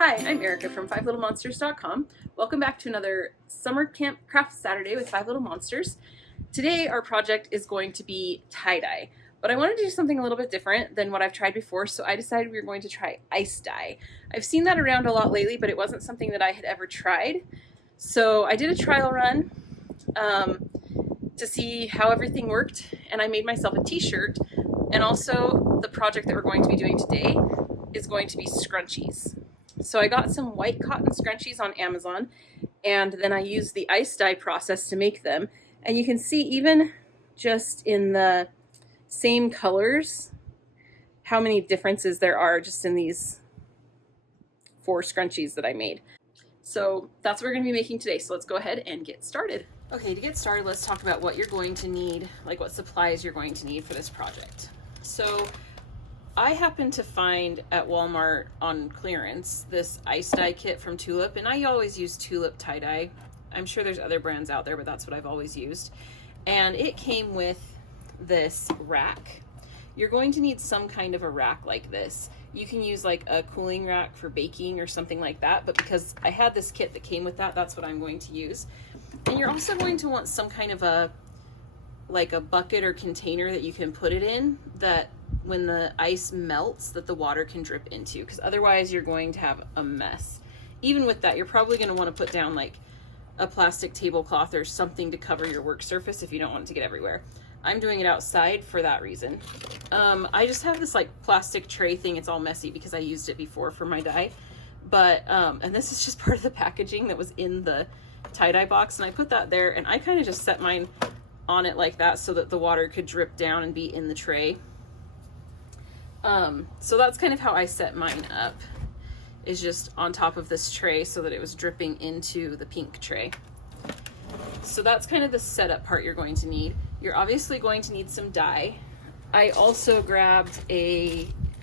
Hi, I'm Erica from FiveLittleMonsters.com. Welcome back to another Summer Camp Craft Saturday with Five Little Monsters. Today our project is going to be tie-dye, but I wanted to do something a little bit different than what I've tried before, so I decided we were going to try ice dye. I've seen that around a lot lately, but it wasn't something that I had ever tried. So I did a trial run to see how everything worked, and I made myself a t-shirt, and also the project that we're going to be doing today is going to be scrunchies. So I got some white cotton scrunchies on Amazon, and then I used the ice dye process to make them. And you can see even just in the same colors how many differences there are just in these 4 scrunchies that I made. So that's what we're going to be making today. So let's go ahead and get started. Okay, to get started, let's talk about what you're going to need, like what supplies you're going to need for this project. So I happened to find at Walmart on clearance this ice dye kit from Tulip, and I always use Tulip tie-dye. I'm sure there's other brands out there, but that's what I've always used. And it came with this rack. You're going to need some kind of a rack like this. You can use like a cooling rack for baking or something like that, but because I had this kit that came with that, that's what I'm going to use. And you're also going to want some kind of a bucket or container that you can put it in, that when the ice melts that the water can drip into, because otherwise you're going to have a mess. Even with that, you're probably going to want to put down like a plastic tablecloth or something to cover your work surface if you don't want it to get everywhere. I'm doing it outside for that reason. I just have this like plastic tray thing. It's all messy because I used it before for my dye, but and this is just part of the packaging that was in the tie-dye box, and I put that there, and I kind of just set mine on it like that so that the water could drip down and be in the tray. So that's kind of how I set mine up, is just on top of this tray so that it was dripping into the pink tray. So that's kind of the setup part you're going to need. You're obviously going to need some dye. I also grabbed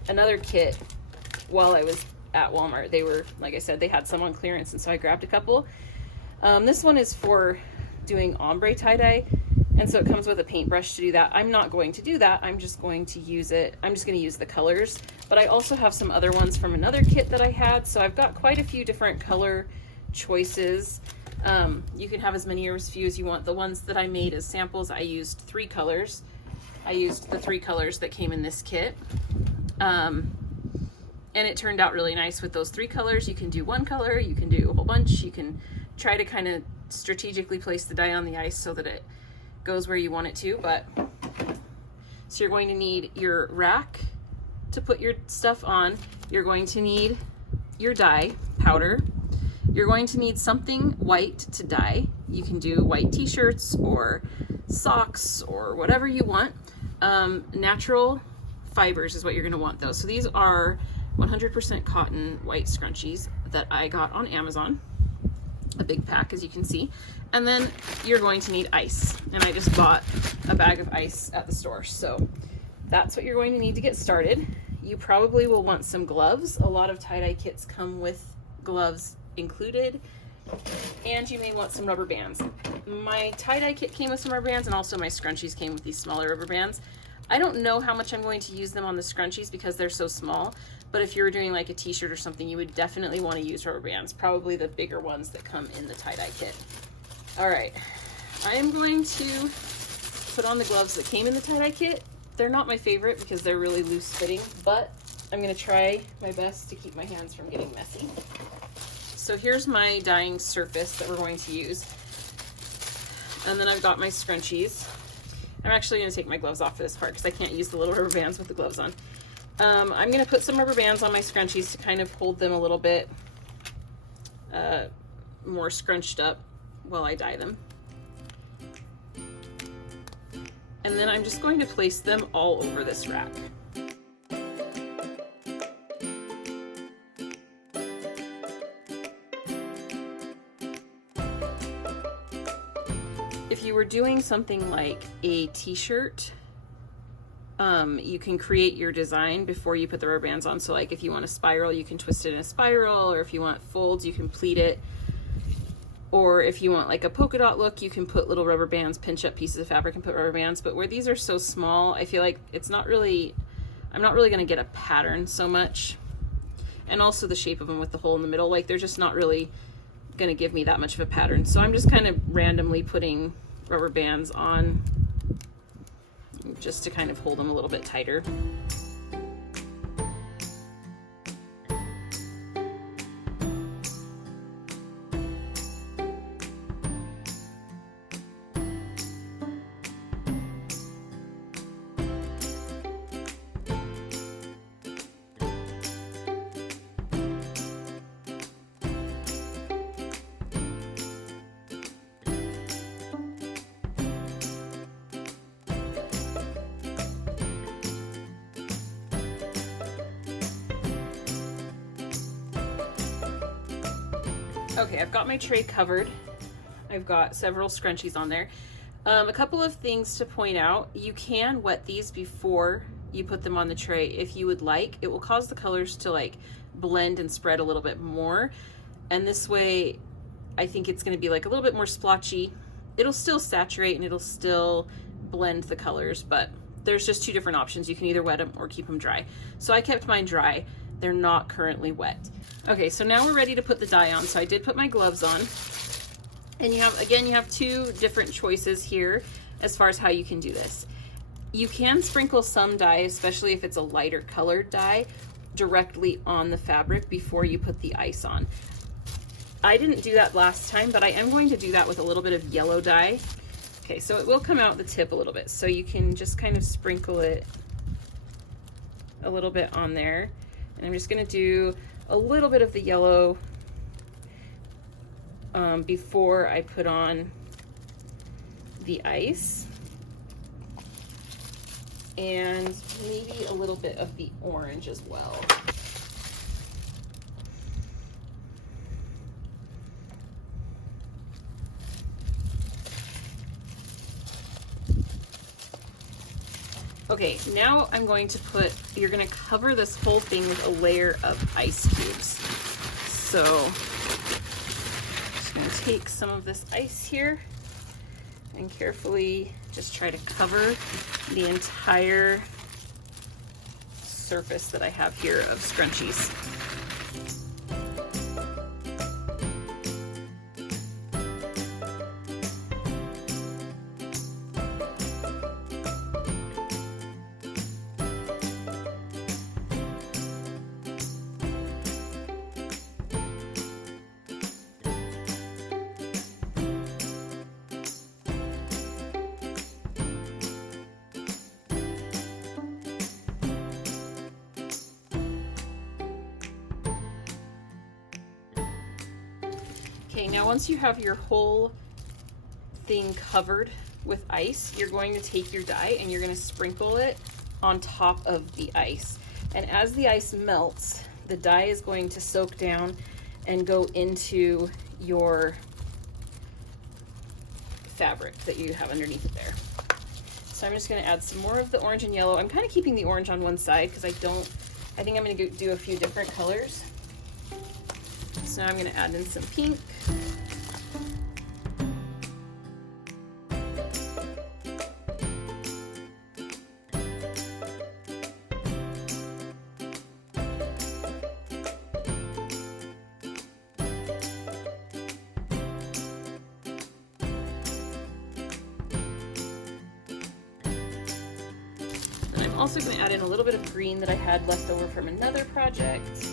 another kit while I was at Walmart. They were, like I said, they had some on clearance, and so I grabbed a couple. This one is for doing ombre tie-dye, and so it comes with a paintbrush to do that. I'm not going to do that. I'm just going to use the colors, but I also have some other ones from another kit that I had, so I've got quite a few different color choices. You can have as many or as few as you want. The ones that I made as samples, I used 3 colors. I used the 3 colors that came in this kit. And it turned out really nice with those 3 colors. You can do 1 color, you can do a whole bunch. You can try to kind of strategically place the dye on the ice so that it goes where you want it to. But so you're going to need your rack to put your stuff on. You're going to need your dye powder. You're going to need something white to dye. You can do white t-shirts or socks or whatever you want. Natural fibers is what you're going to want though. So these are 100% cotton white scrunchies that I got on Amazon. A big pack, as you can see. And then you're going to need ice, and I just bought a bag of ice at the store, so that's what you're going to need to get started. You probably will want some gloves. A lot of tie-dye kits come with gloves included, and you may want some rubber bands. My tie-dye kit came with some rubber bands, and also my scrunchies came with these smaller rubber bands. I don't know how much I'm going to use them on the scrunchies because they're so small, but if you were doing like a t-shirt or something, you would definitely want to use rubber bands, probably the bigger ones that come in the tie-dye kit. All right, I am going to put on the gloves that came in the tie-dye kit. They're not my favorite because they're really loose fitting, but I'm going to try my best to keep my hands from getting messy. So here's my dyeing surface that we're going to use. And then I've got my scrunchies. I'm actually going to take my gloves off for this part because I can't use the little rubber bands with the gloves on. I'm going to put some rubber bands on my scrunchies to kind of hold them a little bit more scrunched up while I dye them. And then I'm just going to place them all over this rack. If you were doing something like a t-shirt, you can create your design before you put the rubber bands on. So like if you want a spiral, you can twist it in a spiral, or if you want folds, you can pleat it. Or if you want like a polka dot look, you can put little rubber bands, pinch up pieces of fabric and put rubber bands. But where these are so small, I feel like I'm not really gonna get a pattern so much. and also the shape of them with the hole in the middle. Like, they're just not really gonna give me that much of a pattern. So I'm just kind of randomly putting rubber bands on just to kind of hold them a little bit tighter. Okay, I've got my tray covered. I've got several scrunchies on there. A couple of things to point out. You can wet these before you put them on the tray if you would like. It will cause the colors to like blend and spread a little bit more. And this way, I think it's gonna be like a little bit more splotchy. It'll still saturate and it'll still blend the colors, but there's just two different options. You can either wet them or keep them dry. So I kept mine dry. They're not currently wet. Okay, so now we're ready to put the dye on. So I did put my gloves on. And you have, again, you have two different choices here as far as how you can do this. You can sprinkle some dye, especially if it's a lighter colored dye, directly on the fabric before you put the ice on. I didn't do that last time, but I am going to do that with a little bit of yellow dye. Okay, so it will come out the tip a little bit. So you can just kind of sprinkle it a little bit on there. And I'm just gonna do a little bit of the yellow before I put on the ice, and maybe a little bit of the orange as well. Okay, now I'm going to put, you're gonna cover this whole thing with a layer of ice cubes. So, just gonna take some of this ice here and carefully just try to cover the entire surface that I have here of scrunchies. Okay, now once you have your whole thing covered with ice, you're going to take your dye and you're going to sprinkle it on top of the ice. And as the ice melts, the dye is going to soak down and go into your fabric that you have underneath it there. So I'm just going to add some more of the orange and yellow. I'm kind of keeping the orange on one side because I think I'm going to do a few different colors. So now I'm going to add in some pink. And I'm also going to add in a little bit of green that I had left over from another project.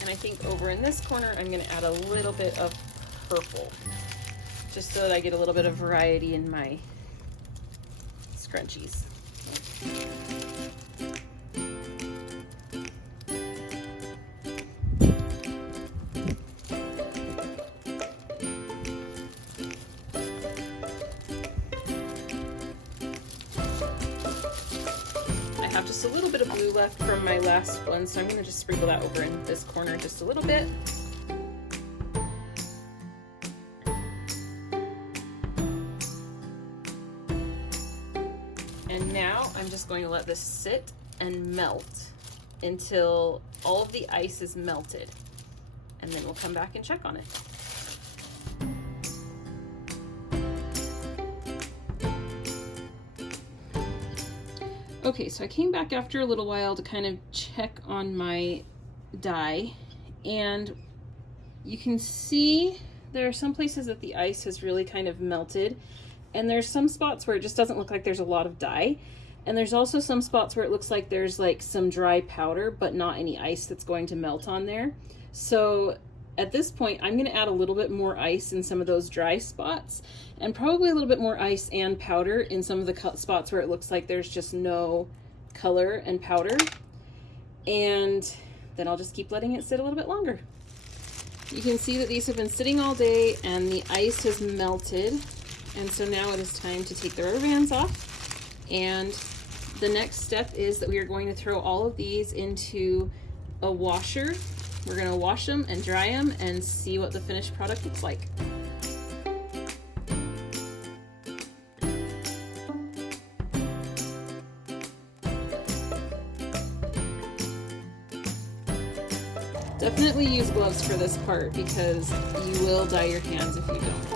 And I think over in this corner, I'm going to add a little bit of purple, just so that I get a little bit of variety in my scrunchies. I have just a little bit of blue left from my last one, so I'm going to just sprinkle that over in this corner just a little bit. And now I'm just going to let this sit and melt until all of the ice is melted, and then we'll come back and check on it. Okay, so I came back after a little while to kind of check on my dye, and you can see there are some places that the ice has really kind of melted, and there's some spots where it just doesn't look like there's a lot of dye, and there's also some spots where it looks like there's like some dry powder but not any ice that's going to melt on there. So at this point, I'm going to add a little bit more ice in some of those dry spots, and probably a little bit more ice and powder in some of the spots where it looks like there's just no color and powder. And then I'll just keep letting it sit a little bit longer. You can see that these have been sitting all day and the ice has melted. And so now it is time to take the rubber bands off. And the next step is that we are going to throw all of these into a washer. We're going to wash them and dry them and see what the finished product looks like. Definitely use gloves for this part because you will dye your hands if you don't.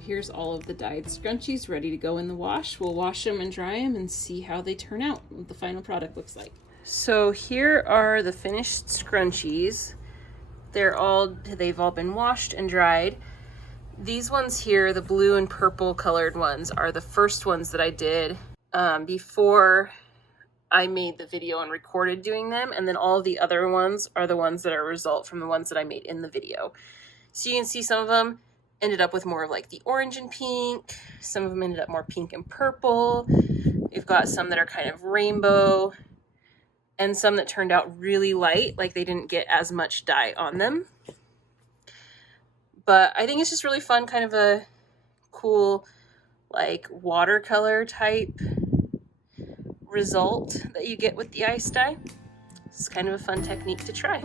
Here's all of the dyed scrunchies ready to go in the wash. We'll wash them and dry them and see how they turn out, what the final product looks like. So here are the finished scrunchies. They've all been washed and dried. These ones here, the blue and purple colored ones, are the first ones that I did before I made the video and recorded doing them. And then all the other ones are the ones that are a result from the ones that I made in the video. So you can see some of them ended up with more of like the orange and pink. Some of them ended up more pink and purple. We've got some that are kind of rainbow, and some that turned out really light, like they didn't get as much dye on them. But I think it's just really fun, kind of a cool like watercolor type result that you get with the ice dye. It's kind of a fun technique to try.